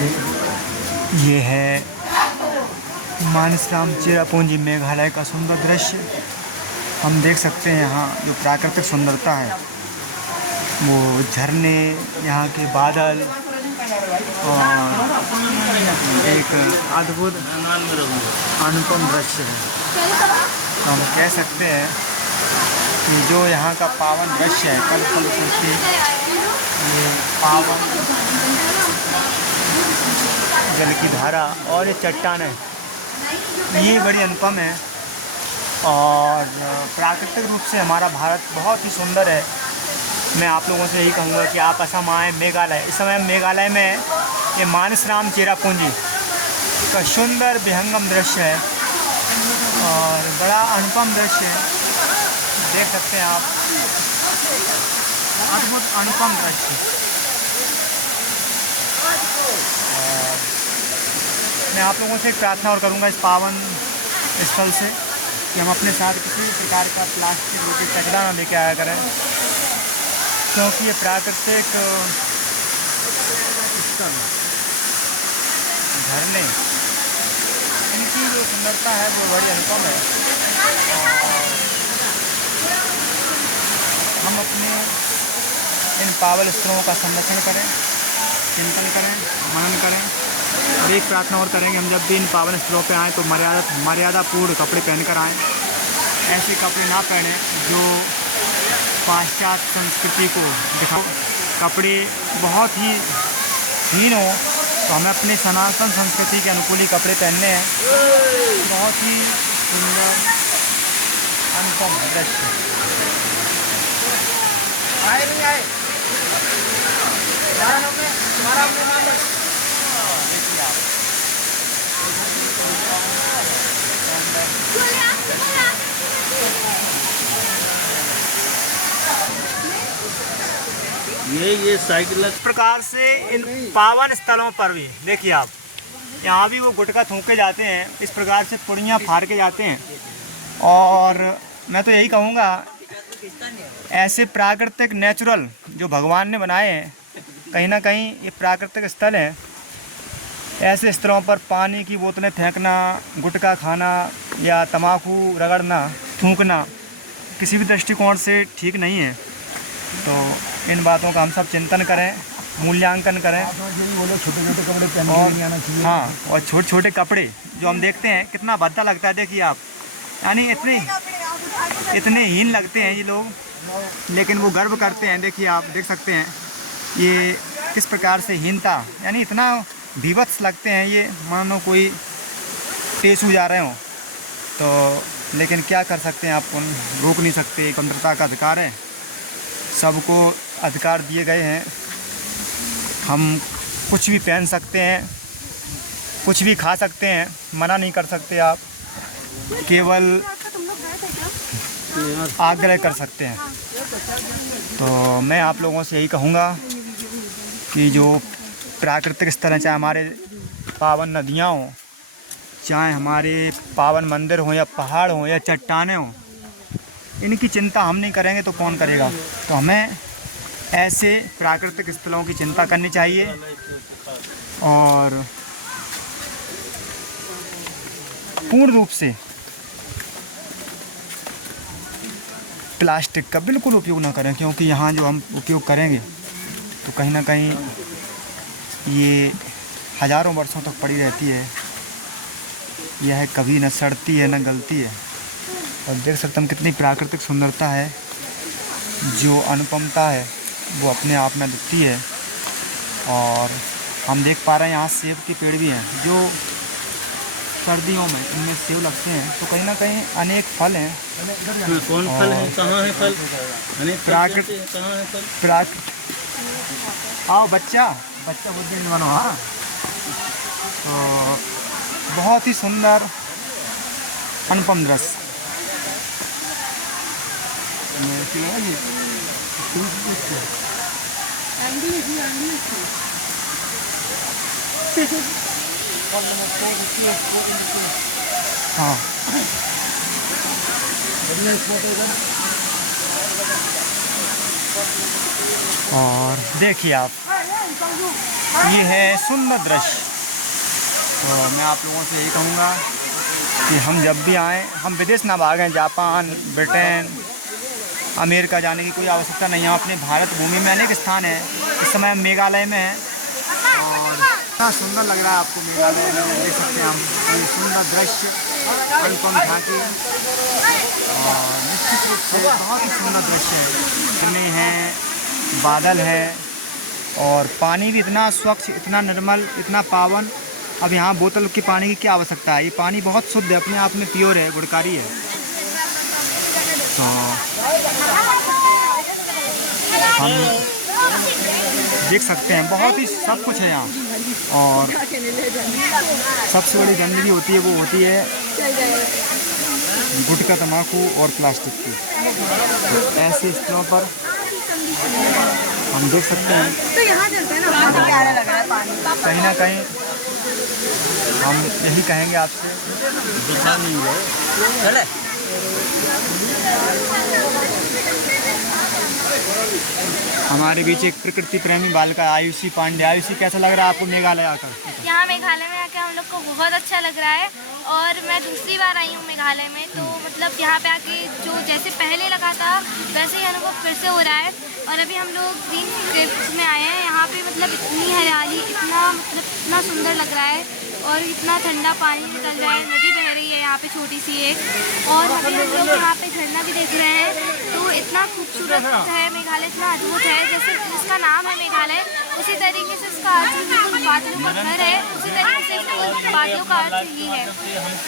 ये है मानसराम चेरापूंजी मेघालय का सुंदर दृश्य। हम देख सकते हैं यहाँ जो प्राकृतिक सुंदरता है, वो झरने, यहाँ के बादल और एक अद्भुत अनुपम दृश्य है। तो हम कह सकते हैं कि जो यहाँ का पावन दृश्य है, कल खूबसूरती, ये पावन जल की धारा और ये चट्टानें, ये बड़ी अनुपम है। और प्राकृतिक रूप से हमारा भारत बहुत ही सुंदर है। मैं आप लोगों से यही कहूँगा कि आप असम आएँ, मेघालय। इस समय मेघालय में ये मानसराम चेरापूंजी का सुंदर विहंगम दृश्य है और बड़ा अनुपम दृश्य है। देख सकते हैं आप, अद्भुत अनुपम दृश्य। और मैं आप लोगों से एक प्रार्थना और करूँगा इस पावन स्थल से कि हम अपने साथ किसी भी प्रकार का प्लास्टिक रोटी कचरा ना लेके आया करें, क्योंकि ये प्राकृतिक स्थल, झरने, इनकी जो सुंदरता है वो बड़ी अनुपम है। और हम अपने इन पावन स्थलों का संरक्षण करें, चिंतन करें, मनन करें। और एक प्रार्थना और करेंगे, हम जब भी इन पावन स्थलों पे आएँ तो मर्यादापूर्ण कपड़े पहन कर आएँ। ऐसे कपड़े ना पहने जो पाश्चात्य संस्कृति को दिखाओ, कपड़े बहुत ही हीन हो। तो हमें अपनी सनातन संस्कृति के अनुकूल ही कपड़े पहनने हैं। बहुत ही सुंदर अनुपम दृश्य। ये साइकिल इस प्रकार से इन पावन स्थलों पर भी देखिए आप, यहाँ भी वो गुटखा थूके जाते हैं, इस प्रकार से पुड़ियाँ फाड़ के जाते हैं। और मैं तो यही कहूँगा, ऐसे प्राकृतिक नेचुरल जो भगवान ने बनाए हैं, कहीं ना कहीं ये प्राकृतिक स्थल है। ऐसे स्थलों पर पानी की बोतलें फेंकना, गुटखा खाना या तम्बाकू रगड़ना, थूकना किसी भी दृष्टिकोण से ठीक नहीं है। तो इन बातों का हम सब चिंतन करें, मूल्यांकन करें। छोटे छोटे कपड़े पहन और नहीं आना चाहिए। हाँ, और छोटे छोटे कपड़े जो हम देखते हैं कितना भद्दा लगता है। देखिए आप, यानी इतने हीन लगते हैं ये लोग, लेकिन वो गर्व करते हैं। देखिए आप देख सकते हैं ये किस प्रकार से हीनता, यानी इतना भीभत्स लगते हैं ये, मानो कोई टेसू जा रहे हों। तो लेकिन क्या कर सकते हैं, आप रोक नहीं सकते। स्वतंत्रता का अधिकार है, सबको अधिकार दिए गए हैं। हम कुछ भी पहन सकते हैं, कुछ भी खा सकते हैं, मना नहीं कर सकते। आप केवल आग्रह कर सकते हैं। तो मैं आप लोगों से यही कहूँगा कि जो प्राकृतिक स्थल हैं, चाहे हमारे पावन नदियाँ हों, चाहे हमारे पावन मंदिर हों या पहाड़ हों या चट्टानें हों, इनकी चिंता हम नहीं करेंगे तो कौन करेगा। तो हमें ऐसे प्राकृतिक स्थलों की चिंता करनी चाहिए। और पूर्ण रूप से प्लास्टिक का बिल्कुल उपयोग ना करें, क्योंकि यहाँ जो हम उपयोग करेंगे तो कहीं ना कहीं ये हज़ारों वर्षों तक पड़ी रहती है। यह कभी न सड़ती है न गलती है। और देख सकते हम कितनी प्राकृतिक सुंदरता है, जो अनुपमता है वो अपने आप में दिखती है। और हम देख पा रहे हैं यहाँ सेब के पेड़ भी हैं, जो सर्दियों में इनमें सेब लगते हैं। तो कहीं ना कहीं अनेक फल हैं। कौन फल है, कहाँ है फल, प्राकृतिक कहाँ है फल। प्राकृतिक आओ बच्चा बुद्धि बनो। हाँ, तो बहुत ही सुंदर अनुपम दृश्य। हाँ, और देखिए आप ये है सुंदर दृश्य। तो मैं आप लोगों से यही कहूँगा कि हम जब भी आएँ, हम विदेश ना भागें, जापान, ब्रिटेन, अमेरिका जाने की कोई आवश्यकता नहीं है। अपने भारत भूमि में अनेक स्थान है। इस समय हम मेघालय में हैं और इतना सुंदर लग रहा है आपको मेघालय में, देख सकते हैं हम ये सुंदर दृश्य अनुपम झांकी, और निश्चित रूप से बहुत ही सुंदर दृश्य है। झरने हैं, बादल है और पानी भी इतना स्वच्छ, इतना निर्मल, इतना पावन। अब यहाँ बोतल के पानी की क्या आवश्यकता है, ये पानी बहुत शुद्ध है, अपने आप में प्योर है, गुणकारी है। तो हम देख सकते हैं बहुत ही सब कुछ है यहाँ। और सबसे बड़ी गंदगी होती है वो होती है गुटखा, तम्बाकू और प्लास्टिक की। तो ऐसे स्थलों पर हम देख सकते हैं कहीं ना कहीं हम यही कहेंगे आपसे, चले हमारे बीच एक प्रकृति प्रेमी बालिका आयुषी पांडे। आयुषी, कैसा लग रहा है आपको मेघालय आकर? यहाँ मेघालय में आके हम लोग को बहुत अच्छा लग रहा है और मैं दूसरी बार आई हूँ मेघालय में। तो मतलब यहाँ पे आके जो जैसे पहले लगा था वैसे ही अनुभव फिर से हो रहा है। और अभी हम लोग ग्रीन ट्रिप्स में आए हैं। यहाँ पे मतलब इतनी हरियाली, इतना सुंदर लग रहा है और इतना ठंडा पानी निकल रहा है, नदी बह रही है यहाँ पे छोटी सी एक। और अभी हम लोग यहाँ पे झरना भी देख रहे हैं। तो इतना खूबसूरत है मेघालय, इतना अद्भुत है। जैसे इसका नाम है मेघालय, उसी तरीके से इसका अर्थ बिल्कुल बादलों का घर है, उसी तरीके से इसका बादलों का अर्थ ही है।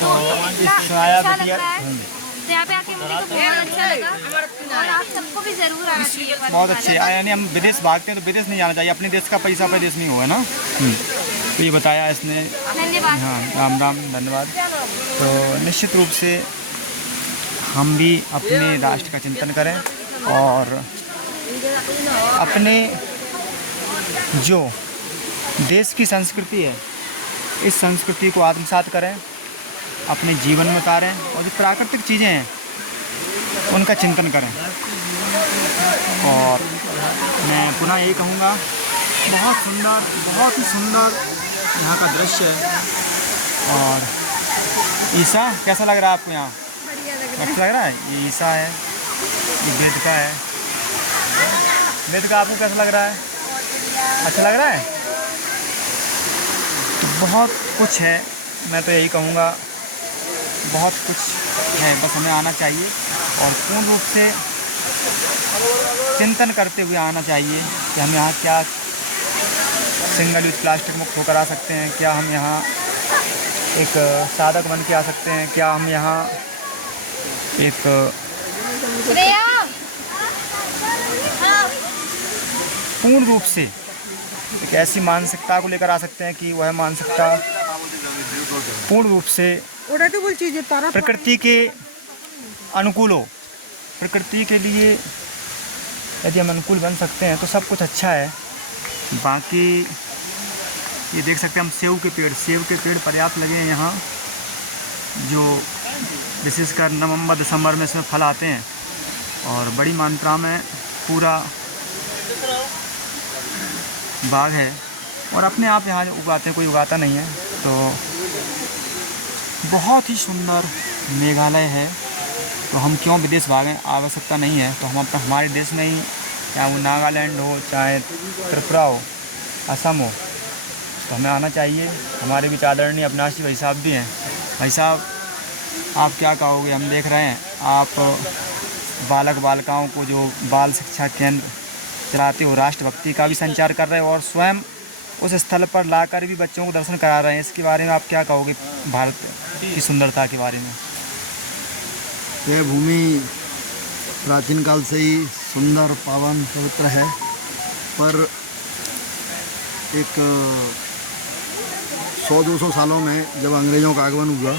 तो इतना अच्छा लग रहा है। तो यहाँ पे आके मुझे तो बहुत अच्छा लगा और आप सबको भी जरूर आना चाहिए। बहुत अच्छे, यानी हम विदेश भागते हैं तो विदेश नहीं जाना चाहिए, अपने देश का पैसा प्रदेश नहीं हुआ ना। तो ये बताया इसने, धन्यवाद। हाँ, राम राम, धन्यवाद। तो निश्चित रूप से हम भी अपने राष्ट्र का चिंतन करें और अपने जो देश की संस्कृति है, इस संस्कृति को आत्मसात करें, अपने जीवन में उतारें और जो प्राकृतिक चीज़ें हैं उनका चिंतन करें। और मैं पुनः यही कहूँगा, बहुत सुंदर, बहुत ही सुंदर यहाँ का दृश्य है। और ईसा, कैसा लग रहा है आपको यहाँ? अच्छा लग रहा है? ये ईसा है, ये वेदिका है। वेदिका, आपको कैसा लग रहा है? अच्छा लग रहा है? तो बहुत कुछ है, मैं तो यही कहूँगा बहुत कुछ है, बस हमें आना चाहिए और पूर्ण रूप से चिंतन करते हुए आना चाहिए कि हम यहाँ क्या सिंगल यूज प्लास्टिक मुक्त होकर आ सकते हैं, क्या हम यहाँ एक साधक बन के आ सकते हैं, क्या हम यहाँ एक पूर्ण रूप से एक ऐसी मानसिकता को लेकर आ सकते हैं कि वह मानसिकता पूर्ण रूप से प्रकृति के अनुकूल हो। प्रकृति के लिए यदि हम अनुकूल बन सकते हैं तो सब कुछ अच्छा है। बाकी ये देख सकते हैं हम सेब के पेड़ पर्याप्त लगे हैं यहाँ, जो विशेषकर नवंबर दिसंबर में इसमें फल आते हैं और बड़ी मात्रा में पूरा बाग है और अपने आप यहाँ उगाते हैं, कोई उगाता नहीं है। तो बहुत ही सुंदर मेघालय है। तो हम क्यों विदेश भागें, आवश्यकता नहीं है। तो हम अपना हमारे देश में ही, चाहे वो नागालैंड हो, चाहे त्रिपुरा हो, असम हो, तो हमें आना चाहिए। हमारे बीच आदरणीय अविनाशी भाई साहब भी हैं। भाई साहब, आप क्या कहोगे? हम देख रहे हैं आप बालक बालिकाओं को जो बाल शिक्षा केंद्र चलाते हो, राष्ट्रभक्ति का भी संचार कर रहे हो और स्वयं उस स्थल पर लाकर भी बच्चों को दर्शन करा रहे हैं। इसके बारे में आप क्या कहोगे, भारत की सुंदरता के बारे में? यह भूमि प्राचीन काल से ही सुंदर, पावन, पवित्र है, पर एक 100-200 सालों में जब अंग्रेज़ों का आगमन हुआ,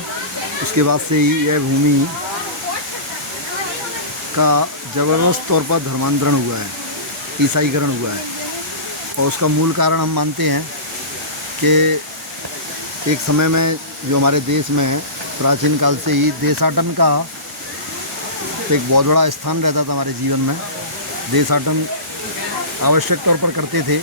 उसके बाद से ही यह भूमि का ज़बरदस्त तौर पर धर्मांतरण हुआ है, ईसाईकरण हुआ है। और उसका मूल कारण हम मानते हैं कि एक समय में जो हमारे देश में प्राचीन काल से ही देशाटन का एक बहुत बड़ा स्थान रहता था हमारे जीवन में। देशाटन आवश्यक तौर पर करते थे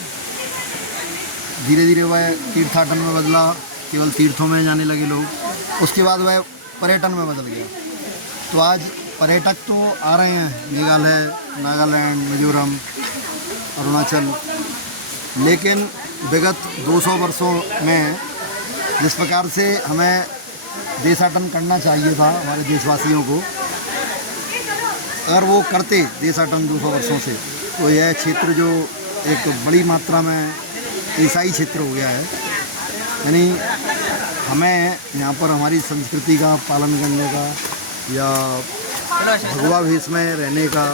धीरे धीरे वह तीर्थाटन में बदला, केवल तीर्थों में जाने लगे लोग। उसके बाद वह पर्यटन में बदल गया। तो आज पर्यटक तो आ रहे हैं मेघालय, नागालैंड, मिजोरम, अरुणाचल, लेकिन विगत 200 वर्षों में जिस प्रकार से हमें देशाटन करना चाहिए था हमारे देशवासियों को, अगर वो करते देशाटन 200 वर्षों से, तो यह क्षेत्र जो एक बड़ी मात्रा में ईसाई क्षेत्र हो गया है। यानी हमें यहाँ पर हमारी संस्कृति का पालन करने का या भगवा भेष में रहने का,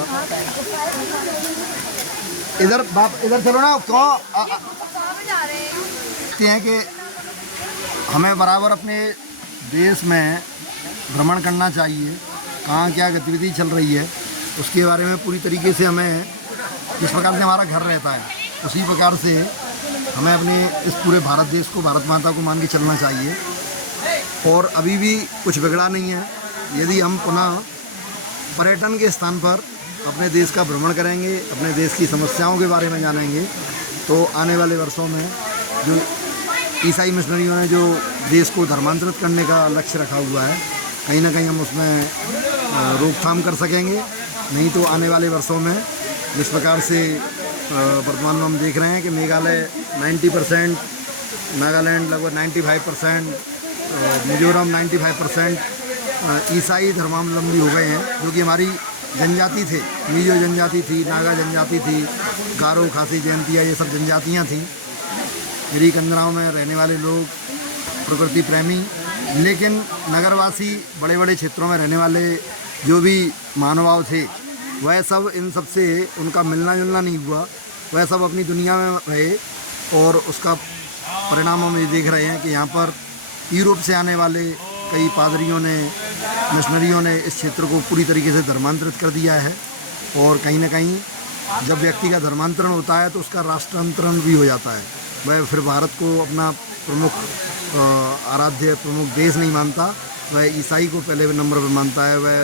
इधर बाप इधर चलो ना, क्यों हैं कि हमें बराबर अपने देश में भ्रमण करना चाहिए, कहाँ क्या गतिविधि चल रही है उसके बारे में पूरी तरीके से हमें, जिस प्रकार से हमारा घर रहता है उसी प्रकार से हमें अपने इस पूरे भारत देश को, भारत माता को मान के चलना चाहिए। और अभी भी कुछ बिगड़ा नहीं है। यदि हम पुनः पर्यटन के स्थान पर अपने देश का भ्रमण करेंगे, अपने देश की समस्याओं के बारे में जानेंगे, तो आने वाले वर्षों में जो ईसाई मिशनरियों ने जो देश को धर्मांतरित करने का लक्ष्य रखा हुआ है, कहीं ना कहीं हम उसमें रोकथाम कर सकेंगे। नहीं तो आने वाले वर्षों में जिस प्रकार से वर्तमान में हम देख रहे हैं कि मेघालय 90%, नागालैंड लगभग 95%, मिजोरम 95% ईसाई धर्मावलंबी हो गए हैं, जो कि हमारी जनजाति थे, मिजो जनजाति थी, नागा जनजाति थी, गारो, खासी, जयंतिया, ये सब जनजातियाँ थीं। गिरी कंदराओं में रहने वाले लोग प्रकृति प्रेमी, लेकिन नगरवासी, बड़े बड़े क्षेत्रों में रहने वाले जो भी महानुभाव थे, वह सब इन सब से उनका मिलना जुलना नहीं हुआ। वह सब अपनी दुनिया में रहे और उसका परिणाम हम ये देख रहे हैं कि यहाँ पर यूरोप से आने वाले कई पादरियों ने, मिशनरियों ने इस क्षेत्र को पूरी तरीके से धर्मांतरित कर दिया है। और कहीं ना कहीं जब व्यक्ति का धर्मांतरण होता है तो उसका राष्ट्रांतरण भी हो जाता है। वह फिर भारत को अपना प्रमुख आराध्य प्रमुख देश नहीं मानता, वह ईसाई को पहले नंबर पर मानता है, वह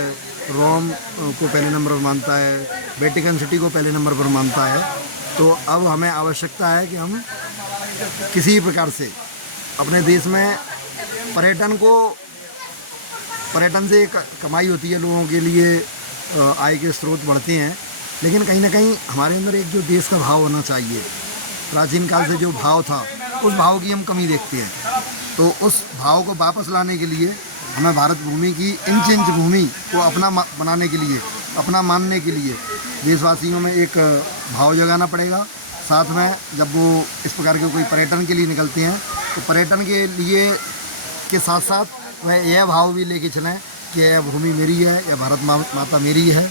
रोम को पहले नंबर पर मानता है, वेटिकन सिटी को पहले नंबर पर मानता है। तो अब हमें आवश्यकता है कि हम किसी प्रकार से अपने देश में पर्यटन से कमाई होती है, लोगों के लिए आय के स्रोत बढ़ते हैं, लेकिन कहीं ना कहीं हमारे अंदर एक जो देश का भाव होना चाहिए, प्राचीन काल से जो भाव था उस भाव की हम कमी देखते हैं। तो उस भाव को वापस लाने के लिए हमें भारत भूमि की इंच भूमि को अपना बनाने के लिए, अपना मानने के लिए देशवासियों में एक भाव जगाना पड़ेगा। साथ में जब वो इस प्रकार के कोई पर्यटन के लिए निकलते हैं तो पर्यटन के लिए के साथ साथ वह यह भाव भी लेके चलें कि यह भूमि मेरी है, यह भारत माता मेरी है।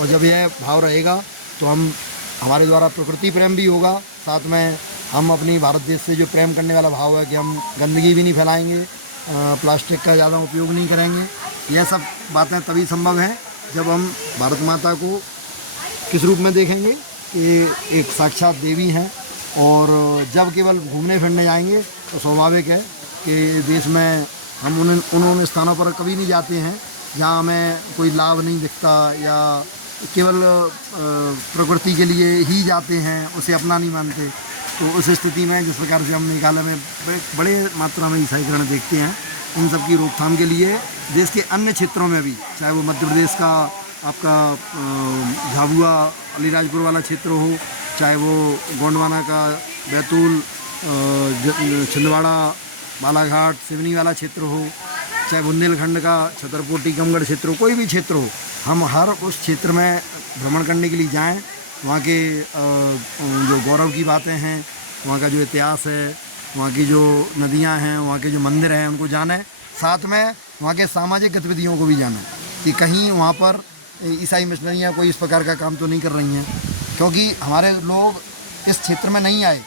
और जब यह भाव रहेगा तो हमारे द्वारा प्रकृति प्रेम भी होगा, साथ में हम अपनी भारत देश से जो प्रेम करने वाला भाव है कि हम गंदगी भी नहीं फैलाएंगे, प्लास्टिक का ज़्यादा उपयोग नहीं करेंगे। यह सब बातें तभी संभव हैं जब हम भारत माता को किस रूप में देखेंगे कि एक साक्षात देवी हैं। और जब केवल घूमने फिरने जाएंगे तो स्वाभाविक है कि देश में हम उन स्थानों पर कभी नहीं जाते हैं जहाँ हमें कोई लाभ नहीं दिखता, या केवल प्रकृति के लिए ही जाते हैं, उसे अपना नहीं मानते। तो उस स्थिति में जिस प्रकार से हम मेघालय में बड़े मात्रा में ईसाईकरण देखते हैं, इन सब की रोकथाम के लिए देश के अन्य क्षेत्रों में भी, चाहे वो मध्य प्रदेश का आपका झाबुआ, अलीराजपुर वाला क्षेत्र हो, चाहे वो गोंडवाना का बैतूल, छिंदवाड़ा, बालाघाट, सिवनी वाला क्षेत्र हो, चाहे बुंदेलखंड का छतरपुर, टीकमगढ़ क्षेत्र हो, कोई भी क्षेत्र हो, हम हर उस क्षेत्र में भ्रमण करने के लिए जाएं। वहाँ के जो गौरव की बातें हैं, वहाँ का जो इतिहास है, वहाँ की जो नदियाँ हैं, वहाँ के जो मंदिर हैं, उनको जानें। साथ में वहाँ के सामाजिक गतिविधियों को भी जानें कि कहीं वहाँ पर ईसाई मिशनरियाँ कोई इस प्रकार का काम तो नहीं कर रही हैं। क्योंकि हमारे लोग इस क्षेत्र में नहीं आए,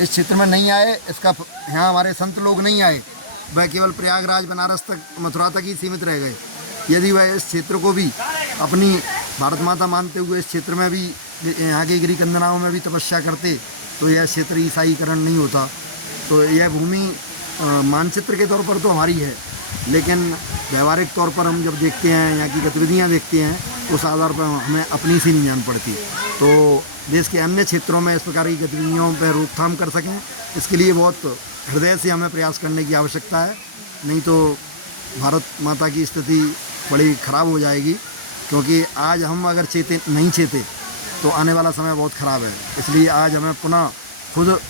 इसका यहाँ हमारे संत लोग नहीं आए, वह केवल प्रयागराज, बनारस तक, मथुरा तक ही सीमित रह गए। यदि वह इस क्षेत्र को भी अपनी भारत माता मानते हुए इस क्षेत्र में भी, यहाँ के गिरी कंदनाओं में भी तपस्या करते, तो यह क्षेत्र ईसाईकरण नहीं होता। तो यह भूमि मानचित्र के तौर पर तो हमारी है, लेकिन व्यवहारिक तौर पर हम जब देखते हैं, यहाँ की गतिविधियाँ देखते हैं, तो उस आधार पर हमें अपनी सी नहीं जान पड़ती। तो देश के अन्य क्षेत्रों में इस प्रकार की गतिविधियों पर रोकथाम कर सकें। इसके लिए बहुत हृदय से हमें प्रयास करने की आवश्यकता है, नहीं तो भारत माता की स्थिति बड़ी ख़राब हो जाएगी। क्योंकि आज हम अगर नहीं चेते तो आने वाला समय बहुत ख़राब है। इसलिए आज हमें पुनः खुद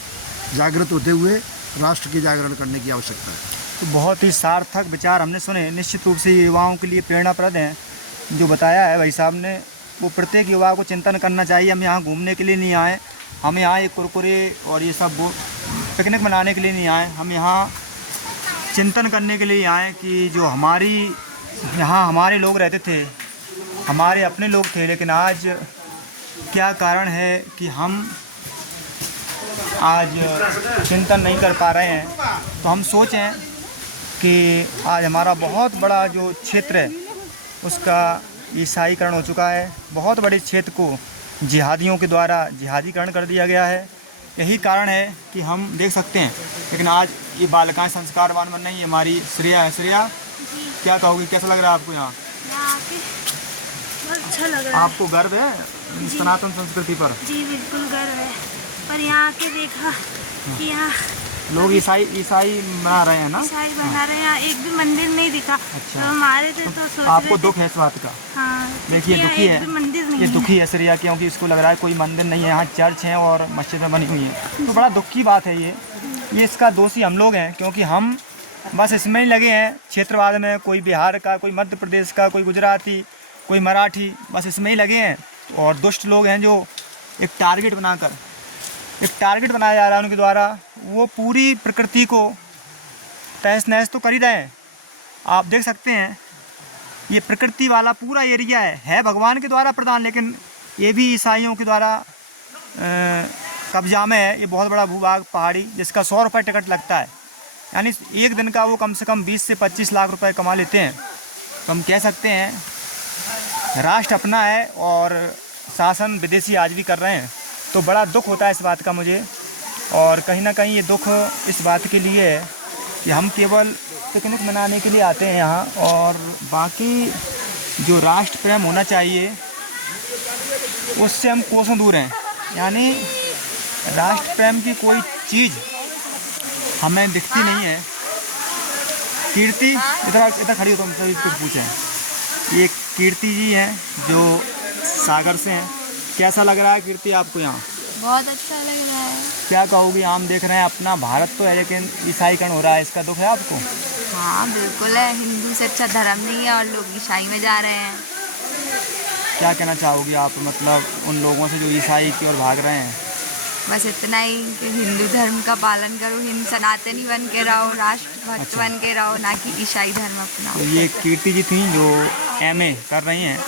जागृत होते हुए राष्ट्र के जागरण करने की आवश्यकता है। तो बहुत ही सार्थक विचार हमने सुने, निश्चित रूप से युवाओं के लिए प्रेरणाप्रद हैं। जो बताया है भाई साहब ने, वो प्रत्येक युवा को चिंतन करना चाहिए। हम यहाँ घूमने के लिए नहीं आए, हम यहाँ ये कुरकुरे और ये सब पिकनिक मनाने के लिए नहीं आए, हम यहाँ चिंतन करने के लिए आए कि जो यहाँ हमारे लोग रहते थे, हमारे अपने लोग थे, लेकिन आज क्या कारण है कि हम आज चिंतन नहीं कर पा रहे हैं। तो हम सोचें कि आज हमारा बहुत बड़ा जो क्षेत्र है उसका ईसाईकरण हो चुका है। बहुत बड़े क्षेत्र को जिहादियों के द्वारा जिहादीकरण कर दिया गया है। यही कारण है कि हम देख सकते हैं। लेकिन आज ये बालिकाएं संस्कारवान बन रही है। हमारी श्रेया है। श्रेया, क्या कहोगी, कैसा लग रहा है आपको यहाँ? बहुत अच्छा लग रहा है। आपको गर्व है सनातन संस्कृति पर? जी बिल्कुल गर्व है। पर यहाँ आके देखा कि यहाँ लोग ईसाई मना रहे हैं ना, ईसाई बना रहे हैं। यहाँ एक भी मंदिर नहीं दिखा। अच्छा। तो हमारे थे तो सोच आपको रहे थे- दुख है इस बात का? हाँ, देखिए यहाँ दुखी एक है, भी मंदिर नहीं ये है। दुखी है श्रेया, क्योंकि इसको लग रहा है कोई मंदिर नहीं है। यहाँ चर्च है और मस्जिदें बनी हुई हैं। तो बड़ा दुख की बात है ये इसका दोषी हम लोग हैं, क्योंकि हम बस इसमें ही लगे हैं क्षेत्रवाद में। कोई बिहार का, कोई मध्य प्रदेश का, कोई गुजराती, कोई मराठी, बस इसमें ही लगे हैं। और दुष्ट लोग हैं जो एक टारगेट बनाया जा रहा है उनके द्वारा। वो पूरी प्रकृति को तहस नहस तो कर ही रहे हैं। आप देख सकते हैं ये प्रकृति वाला पूरा एरिया है भगवान के द्वारा प्रदान, लेकिन ये भी ईसाइयों के द्वारा कब्जा में है। ये बहुत बड़ा भूभाग पहाड़ी, जिसका 100 रुपये टिकट लगता है। यानी एक दिन का वो कम से कम 20 से 25 लाख रुपए कमा लेते हैं। तो हम कह सकते हैं राष्ट्र अपना है और शासन विदेशी आज भी कर रहे हैं। तो बड़ा दुख होता है इस बात का मुझे। और कहीं ना कहीं ये दुख इस बात के लिए है कि हम केवल पिकनिक मनाने के लिए आते हैं यहाँ, और बाकी जो राष्ट्र प्रेम होना चाहिए उससे हम कोसों दूर हैं। यानी राष्ट्र प्रेम की कोई चीज़ हमें दिखती नहीं है। कीर्ति, इधर खड़ी हो तो हमसे कुछ पूछें। ये कीर्ति जी हैं जो सागर से हैं। कैसा लग रहा है कीर्ति आपको यहाँ? बहुत अच्छा लग रहा है। क्या कहोगी? आम देख रहे हैं अपना भारत तो है, लेकिन ईसाईकरण हो रहा है, इसका दुख है आपको? हाँ बिल्कुल है। हिंदू से अच्छा धर्म नहीं है और लोग ईसाई में जा रहे हैं। क्या कहना चाहोगी आप, मतलब उन लोगों से जो ईसाई की ओर भाग रहे हैं? बस इतना ही कि हिंदू धर्म का पालन करो, हिंदू सनातनी बन के रहो, राष्ट्र भक्त अच्छा। बन के रहो, ना कि ईसाई धर्म अपनाओ। तो ये कीर्ति जी थी जो MA कर रही हैं,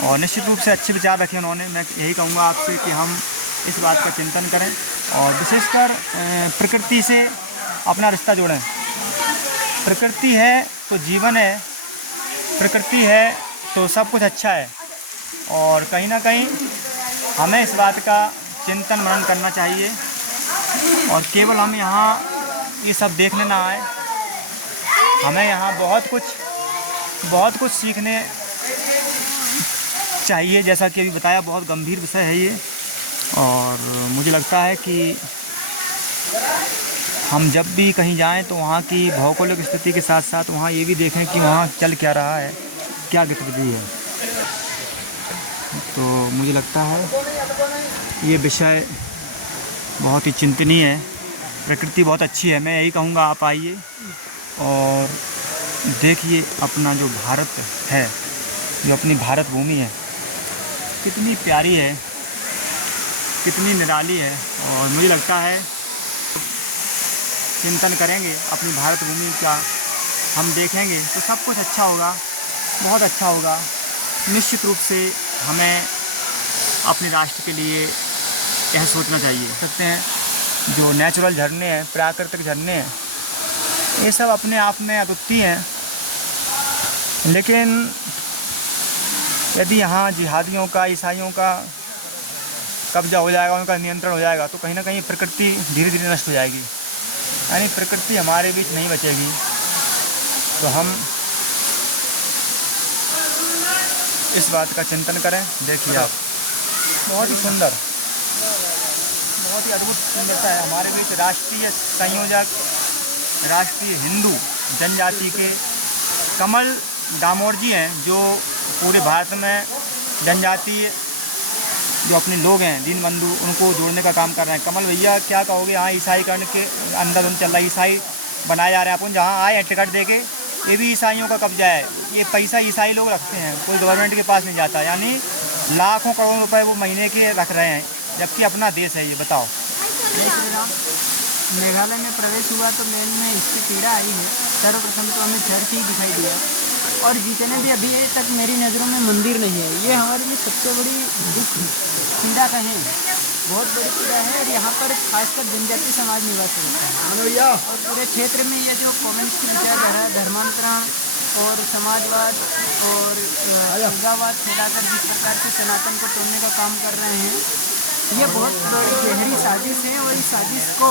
और निश्चित रूप से अच्छे विचार रखे उन्होंने। मैं यही कहूँगा आपसे कि हम इस बात का चिंतन करें और विशेषकर प्रकृति से अपना रिश्ता जोड़ें। प्रकृति है तो जीवन है, प्रकृति है तो सब कुछ अच्छा है। और कहीं ना कहीं हमें इस बात का चिंतन मनन करना चाहिए। और केवल हम यहाँ ये सब देखने ना आए, हमें यहाँ बहुत कुछ सीखने चाहिए। जैसा कि अभी बताया, बहुत गंभीर विषय है ये। और मुझे लगता है कि हम जब भी कहीं जाएं तो वहाँ की भौगोलिक स्थिति के साथ साथ वहाँ ये भी देखें कि वहाँ चल क्या रहा है, क्या गतिविधि है। तो मुझे लगता है ये विषय बहुत ही चिंतनीय है। प्रकृति बहुत अच्छी है। मैं यही कहूँगा आप आइए और देखिए अपना जो भारत है, जो अपनी भारत भूमि है, कितनी प्यारी है, कितनी निराली है। और मुझे लगता है चिंतन करेंगे अपनी भारत भूमि का, हम देखेंगे तो सब कुछ अच्छा होगा, बहुत अच्छा होगा। निश्चित रूप से हमें अपने राष्ट्र के लिए यह सोचना चाहिए। सकते हैं जो नेचुरल झरने हैं, प्राकृतिक झरने हैं, ये सब अपने आप में अद्वितीय हैं। लेकिन यदि यहाँ जिहादियों का, ईसाइयों का कब्जा हो जाएगा, उनका नियंत्रण हो जाएगा, तो कहीं ना कहीं प्रकृति धीरे धीरे नष्ट हो जाएगी। यानी प्रकृति हमारे बीच नहीं बचेगी। तो हम इस बात का चिंतन करें। देखिए आप, बहुत ही सुंदर बहुत ही अद्भुत सुंदरता है। हमारे बीच राष्ट्रीय संयोजक, राष्ट्रीय हिंदू जनजाति के कमल डामोर जी हैं, जो पूरे भारत में जनजातीय जो अपने लोग हैं दीन बंधु उनको जोड़ने का काम कर रहे हैं। कमल भैया क्या कहोगे, यहाँ ईसाईकरण के अंदर चल रहा है, ईसाई बनाए जा रहे हैं। अपन जहाँ आए हैं टिकट देके, ये भी ईसाइयों का कब्जा है। ये पैसा ईसाई लोग रखते हैं, कोई गवर्नमेंट के पास नहीं जाता। यानी लाखों करोड़ों रुपए वो महीने के रख रहे हैं, जबकि अपना देश है ये। बताओ। मेघालय में प्रवेश हुआ तो मेन में इसकी पीड़ा आई है। सर्वप्रथम तो हमें चर्च ही दिखाई दिया, और जितने भी अभी तक मेरी नज़रों में मंदिर नहीं है, ये हमारे लिए सबसे बड़ी दुख पीड़ा कहें, बहुत बड़ी पीड़ा है। और यहाँ पर खासकर जनजातीय समाज निवास करता है, और पूरे क्षेत्र में ये जो कॉमेंट्स की विचारधारा, धर्मांतरण और समाजवाद और अलगाववाद फैलाकर जिस प्रकार से सनातन को तोड़ने का काम कर रहे हैं, ये बहुत बड़ी गहरी साजिश है। और इस साजिश को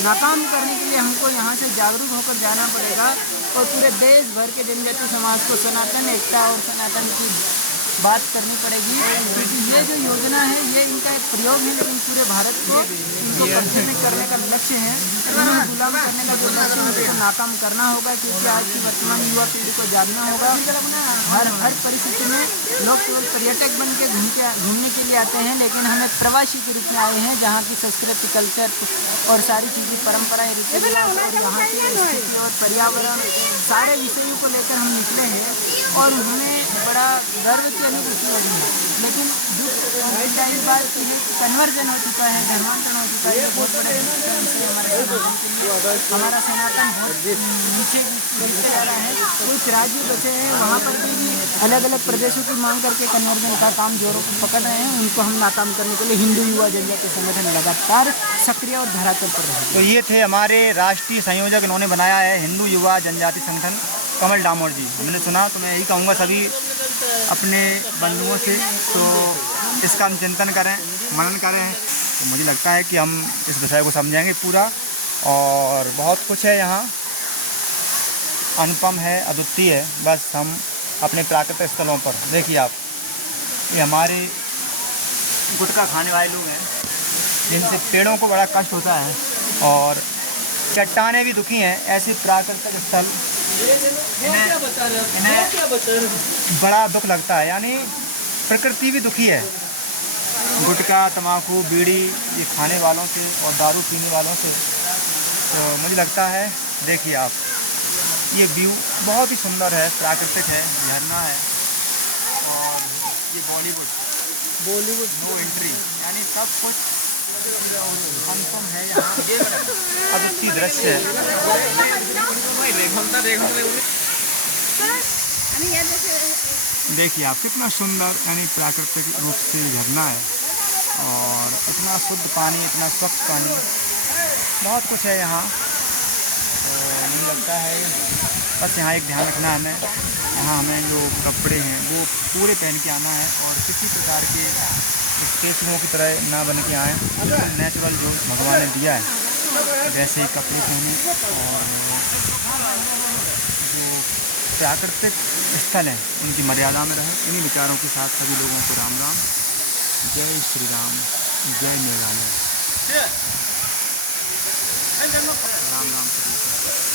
नाकाम करने के लिए हमको यहाँ से जागरूक होकर जाना पड़ेगा, और पूरे देश भर के जनजातीय समाज को सनातन एकता और सनातन की बात करनी पड़ेगी। क्योंकि ये जो योजना है ये इनका एक प्रयोग है, लेकिन पूरे भारत को इनको कब्जे में करने का लक्ष्य है, इन्हें गुलाम करने का जो लक्ष्य है उसको नाकाम करना होगा। क्योंकि आज की वर्तमान युवा पीढ़ी को जानना होगा, हर परिस्थिति में लोग केवल पर्यटक बन के घूमने के लिए आते हैं, लेकिन हमें प्रवासी के रूप में आए हैं, जहाँ की संस्कृति, कल्चर और सारी चीज़ें, परंपराएं, रीति रिवाज और यहाँ की स्थिति और पर्यावरण, सारे विषयों को लेकर हम निकले हैं। और हमें बड़ा गर्व की अनुभूति हो रही है। लेकिन दुख इस बात की है कि कन्वर्जन हो चुका है, धर्मांतरण हो चुका है। बहुत बड़े दुख का विषय हमारे सनातन के लिए। हमारा सनातन बहुत नीचे गिरते जा रहा है। कुछ राज्य बचे हैं, वहाँ पर भी अलग अलग प्रदेशों की मांग करके कन्वर्जन का काम जोरों को पकड़ रहे हैं। उनको हम नाकाम करने के लिए हिंदू युवा जनजातीय संगठन लगातार सक्रिय और धरातल पर रहे। तो ये थे हमारे राष्ट्रीय संयोजक, इन्होंने बनाया है हिंदू युवा जनजाति संगठन, कमल डामोर जी। मैंने सुना, तो मैं यही कहूँगा सभी अपने बंधुओं से, तो इसका हम चिंतन करें, मनन करें। तो मुझे लगता है कि हम इस विषय को समझेंगे पूरा। और बहुत कुछ है यहाँ, अनुपम है, अद्वितीय है। बस हम अपने प्राकृतिक स्थलों पर देखिए आप, ये हमारे गुटखा खाने वाले लोग हैं, जिनसे पेड़ों को बड़ा कष्ट होता है, और चट्टानें भी दुखी हैं। ऐसी प्राकृतिक स्थल इन्हें बड़ा दुख लगता है। यानी प्रकृति भी दुखी है। गुटखा, तम्बाकू, बीड़ी ये खाने वालों से और दारू पीने वालों से। तो मुझे लगता है, देखिए आप, ये व्यू बहुत ही सुंदर है, प्राकृतिक है, झरना है, और ये बॉलीवुड नो एंट्री, यानी सब कुछ अनुपम है यहाँ। अद्वितीय दृश्य है। देखिए आप, कितना सुंदर, यानी प्राकृतिक रूप से झरना है, और इतना शुद्ध पानी, इतना स्वच्छ पानी, बहुत कुछ है यहाँ। तो मुझे लगता है बस यहाँ एक ध्यान रखना हमें, यहाँ हमें जो कपड़े हैं वो पूरे पहन के आना है, और किसी प्रकार के स्टेशनों की तरह ना बन के आए। बिल्कुल नेचुरल जो भगवान ने दिया है वैसे ही कपड़े पहने, और जो प्राकृतिक स्थल हैं उनकी मर्यादा में रहें। इन्हीं विचारों के साथ सभी लोगों को राम राम, जय श्री राम, जय मेघालय, राम राम सभी को।